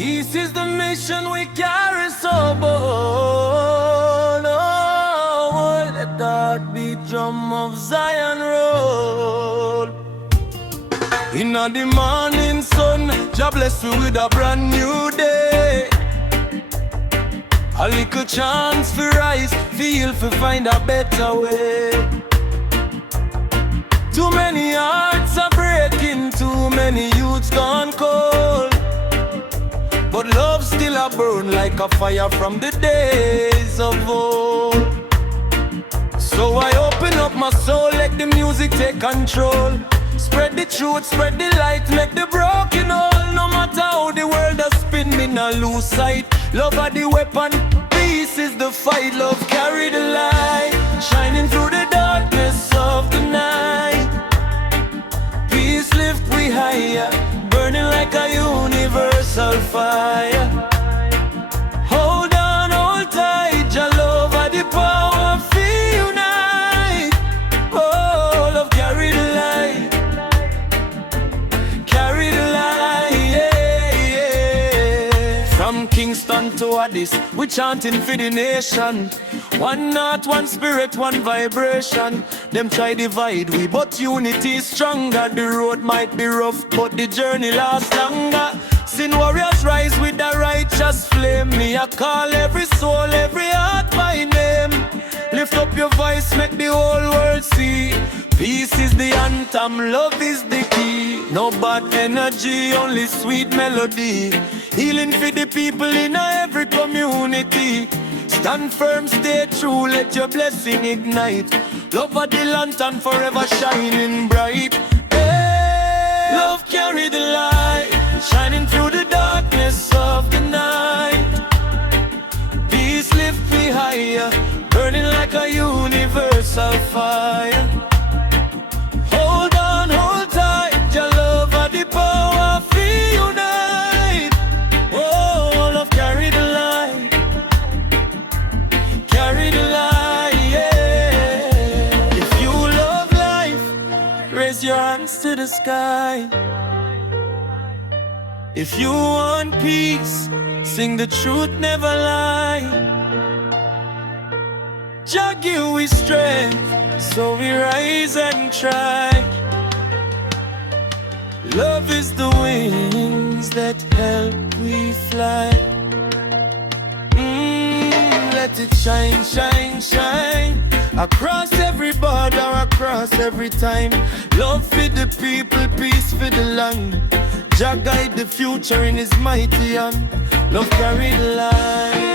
Peace is the mission we carry so bold. Oh, let the heartbeat drum of Zion roll. In the morning sun, Jah bless me with a brand new day. A little chance for rise, feel for find a better way. Too many hearts are breaking, too many youths gone cold. But love still a burn like a fire from the days of old. So I open up my soul, let the music take control. Spread the truth, spread the light, make the broken whole. No matter how the world has spin, me no lose sight. Love are the weapon, peace is the fight. Love carry the light, shining through the darkness of the night. Peace lift we higher, burning like a universal fire. Hold on, hold tight, Jah love are the power fi unite. Oh, love carry the light, carry the light, yeah, yeah. From Kingston to Addis, we chanting for the nation. One heart, one spirit, one vibration. Them try divide we, but unity is stronger. The road might be rough, but the journey lasts longer. Sin warriors rise with the righteous flame. Me I call every soul, every heart by name. Lift up your voice, make the whole world see. Peace is the anthem, love is the key. No bad energy, only sweet melody. Healing for the people in every community. Stand firm, stay true, let your blessing ignite. Love of the lantern forever shining bright. Hey, love carry the light, shining through the darkness of the night. Peace lift me higher, burning like a universal fire. Hold on, hold tight, your love of the power fi unite. Oh, love carry the light, carry the light, yeah. If you love life, raise your hands to the sky. If you want peace, sing the truth, never lie. Jah give we strength, so we rise and try. Love is the wings that help we fly. Let it shine, shine, shine across every border, across every time. Love for the people, peace for the land. Jah guide the future in his mighty hand. Love carry the light.